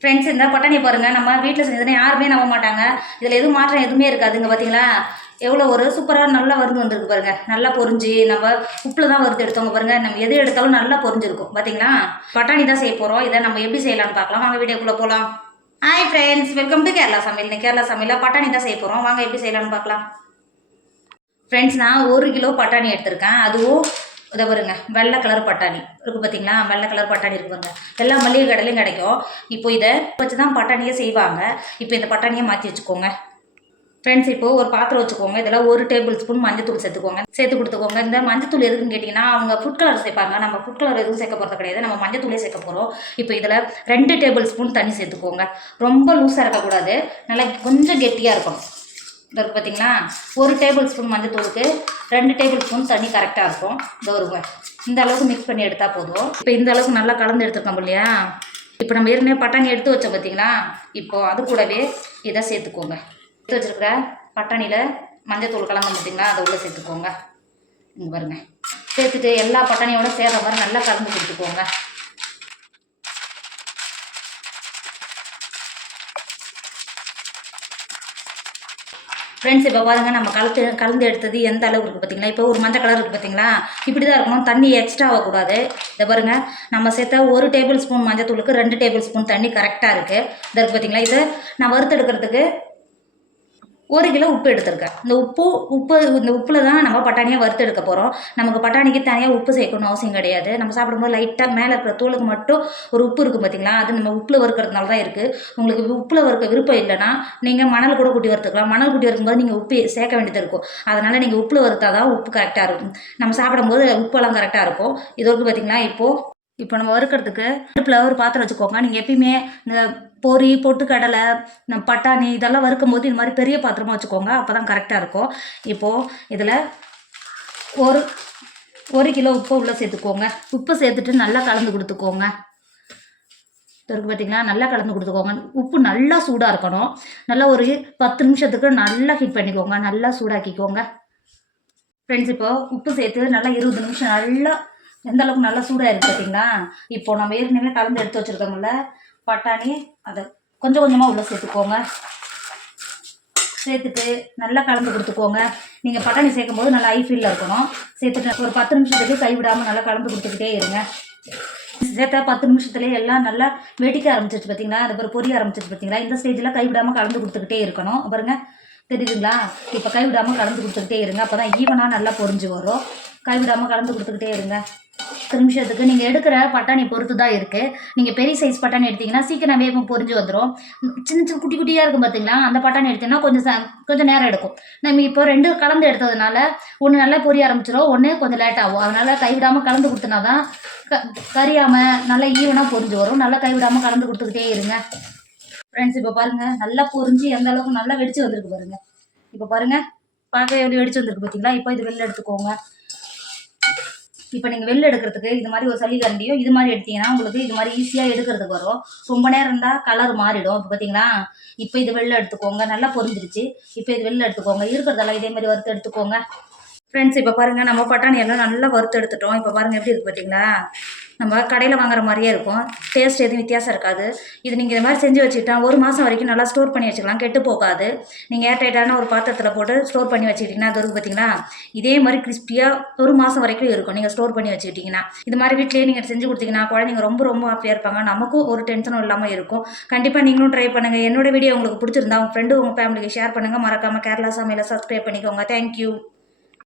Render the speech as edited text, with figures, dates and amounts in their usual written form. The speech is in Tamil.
ஃப்ரெண்ட்ஸ் இந்த பட்டாணி பாருங்கள், நம்ம வீட்டில் செஞ்சதுன்னா யாருமே நம்ப மாட்டாங்க. இதில் எதுவும் மாற்றம் எதுவுமே இருக்காதுங்க. பார்த்தீங்களா எவ்வளோ ஒரு சூப்பராக நல்லா வறுந்து வந்திருக்கு பாருங்கள். நல்லா பொரிஞ்சு நம்ம உப்பில் தான் வறுத்து எடுத்தவங்க பாருங்கள். நம்ம எது எடுத்தாலும் நல்லா பொரிஞ்சிருக்கும். பார்த்தீங்களா பட்டாணி தான் செய்ய போகிறோம். இதை நம்ம எப்படி செய்யலாம்னு பார்க்கலாம். வாங்க வீடியோக்குள்ளே போகலாம். Hi friends, welcome to Kerala சமையல். இந்த கேரளா சமையலில் பட்டாணி தான் செய்ய போகிறோம். வாங்க எப்படி செய்யலாம்னு பார்க்கலாம். ஃப்ரெண்ட்ஸ் நான் 1 கிலோ பட்டாணி எடுத்திருக்கேன். அதுவும் இதை பாருங்க, வெள்ளை கலர் பட்டாணி இருக்குது பார்த்தீங்களா. வெள்ளை கலர் பட்டாணி இருக்கு பாருங்க. எல்லா மளிகை கடையிலையும் கிடைக்கும். இப்போ இதை வச்சு தான் பட்டாணியே செய்வாங்க. இப்போ இந்த பட்டாணியை மாற்றி வச்சுக்கோங்க. ஃப்ரெண்ட்ஸ் இப்போது ஒரு பாத்திரம் வச்சுக்கோங்க. இதில் 1 டேபிள் ஸ்பூன் மஞ்சத்தூள் சேர்த்து கொடுத்துக்கோங்க. இந்த மஞ்சத்தூள் எதுக்குன்னு கேட்டிங்கன்னா அவங்க ஃபுட் கலர் சேர்ப்பாங்க. நம்ம ஃபுட் கலர் எதுவும் சேர்க்க போகிறது கிடையாது. நம்ம மஞ்சத்தூளே சேர்க்க போகிறோம். இப்போ இதில் 2 டேபிள் ஸ்பூன் தண்ணி சேர்த்துக்கோங்க. ரொம்ப லூஸாக இருக்கக்கூடாது, நல்லா கொஞ்சம் கெட்டியாக இருக்கணும். இது இருக்குது பார்த்தீங்களா. 1 டேபிள் ஸ்பூன் மஞ்சத்தூளுக்கு 2 டேபிள் ஸ்பூன் தண்ணி கரெக்டாக இருக்கும். இந்த வருங்க, இந்த அளவுக்கு மிக்ஸ் பண்ணி எடுத்தால் போதும். இப்போ இந்த அளவுக்கு நல்லா கலந்து எடுத்துருக்கோம் இல்லையா. இப்போ நம்ம ஏற்கனவே பட்டாணி எடுத்து வச்சோம் பார்த்தீங்களா. இப்போது அது கூடவே இதை சேர்த்துக்கோங்க. எடுத்து வச்சுருக்கிற பட்டாணியில் மஞ்சத்தூள் கலந்து பார்த்தீங்களா, அதை உள்ளே சேர்த்துக்கோங்க. இங்கே பாருங்க, சேர்த்துட்டு எல்லா பட்டாணியோட சேர்கிற மாதிரி நல்லா கலந்து கொடுத்துக்கோங்க. ஃப்ரெண்ட்ஸ் இப்போ பாருங்கள், நம்ம கலந்து எடுத்தது எந்த அளவுக்கு இருக்குது பார்த்தீங்களா. இப்போ ஒரு மஞ்சள் கலர் இருக்குது பார்த்தீங்களா, இப்படி தான் இருக்கணும். தண்ணி எக்ஸ்ட்ரா ஆகக்கூடாது. இதை பாருங்கள், நம்ம சேர்த்த 1 டேபிள் ஸ்பூன் மஞ்சள் தூளுக்கு 2 டேபிள் ஸ்பூன் தண்ணி கரெக்டாக இருக்குது. இதை இருக்குது பார்த்தீங்களா. இதை நான் வறுத்தெடுக்கிறதுக்கு 1 கிலோ உப்பு எடுத்திருக்கேன். இந்த உப்பில் தான் நம்ம பட்டாணியை வறுத்து எடுக்க போகிறோம். நமக்கு பட்டாணிக்கு தனியாக உப்பு சேர்க்கணும் அவசியம் கிடையாது. நம்ம சாப்பிடும்போது லைட்டாக மேலே இருக்கிற தோலுக்கு மட்டும் ஒரு உப்பு இருக்குது பார்த்தீங்களா, அது நம்ம உப்பில் வறுக்கிறதுனால தான் இருக்குது. உங்களுக்கு உப்பில் வறுக்க விருப்பம் இல்லைன்னா நீங்கள் மணல் கூட கூட்டி வறுத்துக்கலாம். மணல் கூட்டி வறுக்கும்போது நீங்கள் உப்பு சேர்க்க வேண்டியது இருக்கும். அதனால் நீங்கள் உப்பில் வறுத்தா தான் உப்பு கரெக்டாக இருக்கும். நம்ம சாப்பிடும்போது உப்பெல்லாம் கரெக்டாக இருக்கும். இது வரைக்கும் பார்த்தீங்களா. இப்போ நம்ம வறுக்கிறதுக்கு அடுப்பில் ஒரு பாத்திரம் வச்சுக்கோங்க. நீங்கள் எப்பயுமே இந்த பொரி, பொட்டுக்கடலை, பட்டாணி இதெல்லாம் வறுக்கும் போது இது மாதிரி பெரிய பாத்திரமாக வச்சுக்கோங்க. அப்போ தான் கரெக்டாக இருக்கும். இப்போது இதில் ஒரு கிலோ உப்பு உள்ளே சேர்த்துக்கோங்க. உப்பு சேர்த்துட்டு நல்லா கலந்து கொடுத்துக்கோங்க. இருக்கு பார்த்தீங்களா, நல்லா கலந்து கொடுத்துக்கோங்க. உப்பு நல்லா சூடாக இருக்கணும். நல்லா ஒரு 10 நிமிஷத்துக்கு நல்லா ஹீட் பண்ணிக்கோங்க. நல்லா சூடாக்கிக்கோங்க. ஃப்ரெண்ட்ஸ் இப்போது உப்பு சேர்த்து நல்லா 20 நிமிஷம் நல்லா எந்த அளவுக்கு நல்லா சூடாக இருக்குது பார்த்தீங்களா. இப்போது நம்ம ஏற்கனவே கலந்து எடுத்து வச்சுருக்கோம்ல பட்டாணி, அதை கொஞ்சம் கொஞ்சமாக உள்ளே சேர்த்துக்கோங்க. சேர்த்துட்டு நல்லா கலந்து கொடுத்துக்கோங்க. நீங்கள் பட்டாணி சேர்க்கும் போது நல்லா ஐஃபீல்ல இருக்கணும். சேர்த்துட்டு ஒரு 10 நிமிஷத்துக்கு கைவிடாமல் நல்லா கலந்து கொடுத்துக்கிட்டே இருங்க. சேர்த்தா 10 நிமிஷத்துலேயே எல்லாம் நல்லா வெடிக்க ஆரம்பிச்சிச்சு பார்த்தீங்களா. அது பொரிய ஆரம்பிச்சிச்சு பார்த்தீங்களா. இந்த ஸ்டேஜில் கைவிடாமல் கலந்து கொடுத்துக்கிட்டே இருக்கணும். பாருங்கள், தெரியுதுங்களா. இப்போ கைவிடாமல் கலந்து கொடுத்துக்கிட்டே இருங்க. அப்போ தான் ஈவனாக நல்லா பொரிஞ்சு வரும். கைவிடாமல் கலந்து கொடுத்துக்கிட்டே இருங்க. 10 நிமிஷத்துக்கு நீங்கள் எடுக்கிற பட்டாணி பொறுத்து தான் இருக்குது. நீங்கள் பெரிய சைஸ் பட்டாணி எடுத்திங்கன்னா சீக்கிரமே பொரிஞ்சு வந்துடும். சின்ன குட்டி குட்டியாக இருக்கும் பார்த்தீங்களா, அந்த பட்டாணி எடுத்திங்கன்னா கொஞ்சம் நேரம் எடுக்கும். நம்ம இப்போ 2 கலந்து எடுத்ததுனால ஒன்று நல்லா பொரிய ஆரம்பிச்சிடும், ஒன்று கொஞ்சம் லேட் ஆகும். அதனால் கைவிடாமல் கலந்து கொடுத்தனா தான் கரியாமல் நல்லா ஈவனாக பொரிஞ்சு வரும். நல்லா கைவிடாமல் கலந்து கொடுத்துக்கிட்டே இருங்க. ஃப்ரெண்ட்ஸ் இப்போ பாருங்கள், நல்லா பொரிஞ்சு எந்த அளவுக்கு நல்லா வெடிச்சு வந்திருக்கு பாருங்கள். இப்போ பாருங்கள், பார்க்க எப்படி வெடிச்சு வந்திருக்கு பார்த்தீங்களா. இப்போ இது வெளில எடுத்துக்கோங்க. இப்போ நீங்கள் வெளில எடுக்கிறதுக்கு இது மாதிரி ஒரு சளிகண்டியோ இது மாதிரி எடுத்தீங்கன்னா உங்களுக்கு இது மாதிரி ஈஸியாக எடுக்கிறதுக்கு வரும். ரொம்ப நேரம் இருந்தால் கலர் மாறிடும். இப்போ பார்த்தீங்களா, இப்போ இது வெளில எடுத்துக்கோங்க. நல்லா பொரிஞ்சிருச்சு. இப்போ இது வெளில எடுத்துக்கோங்க. இருக்கிறதெல்லாம் இதே மாதிரி வறுத்து எடுத்துக்கோங்க. ஃப்ரெண்ட்ஸ் இப்போ பாருங்கள், நம்ம பட்டாணி எல்லாம் நல்லா வறுத்து எடுத்துட்டோம். இப்போ பாருங்கள் எப்படி இருக்குது பார்த்தீங்களா. நம்ம கடையில் வாங்குற மாதிரியே இருக்கும். டேஸ்ட் எதுவும் வித்தியாசம் இருக்காது. இது நீங்கள் இது மாதிரி செஞ்சு வச்சுக்கிட்டா 1 மாதம் வரைக்கும் நல்லா ஸ்டோர் பண்ணி வச்சுக்கலாம். கெட்டு போகாது. நீங்கள் ஏர்டைட்டான ஒரு பாத்திரத்தில் போட்டு ஸ்டோர் பண்ணி வச்சுக்கிட்டிங்கன்னா அது இருக்குது பார்த்தீங்களா, இதே மாதிரி கிறிஸ்பியாக 1 மாதம் வரைக்கும் இருக்கும். நீங்கள் ஸ்டோர் பண்ணி வச்சுக்கிட்டிங்கன்னா இது மாதிரி வீட்டிலேயே நீங்கள் செஞ்சு கொடுத்தீங்கன்னா குழந்தைங்க ரொம்ப ஹாப்பியாக இருப்பாங்க. நமக்கும் ஒரு டென்ஷனும் இல்லாமல் இருக்கும். கண்டிப்பாக நீங்களும் ட்ரை பண்ணுங்கள். என்னோட வீடியோ உங்களுக்கு பிடிச்சிருந்தா உங்கள் ஃப்ரெண்டு உங்கள் ஃபேமிலிக்கு ஷேர் பண்ணுங்கள். மறக்காமல் கேரளா சமையலை சப்ஸ்கிரைப் பண்ணிக்கோங்க. தேங்க்யூ.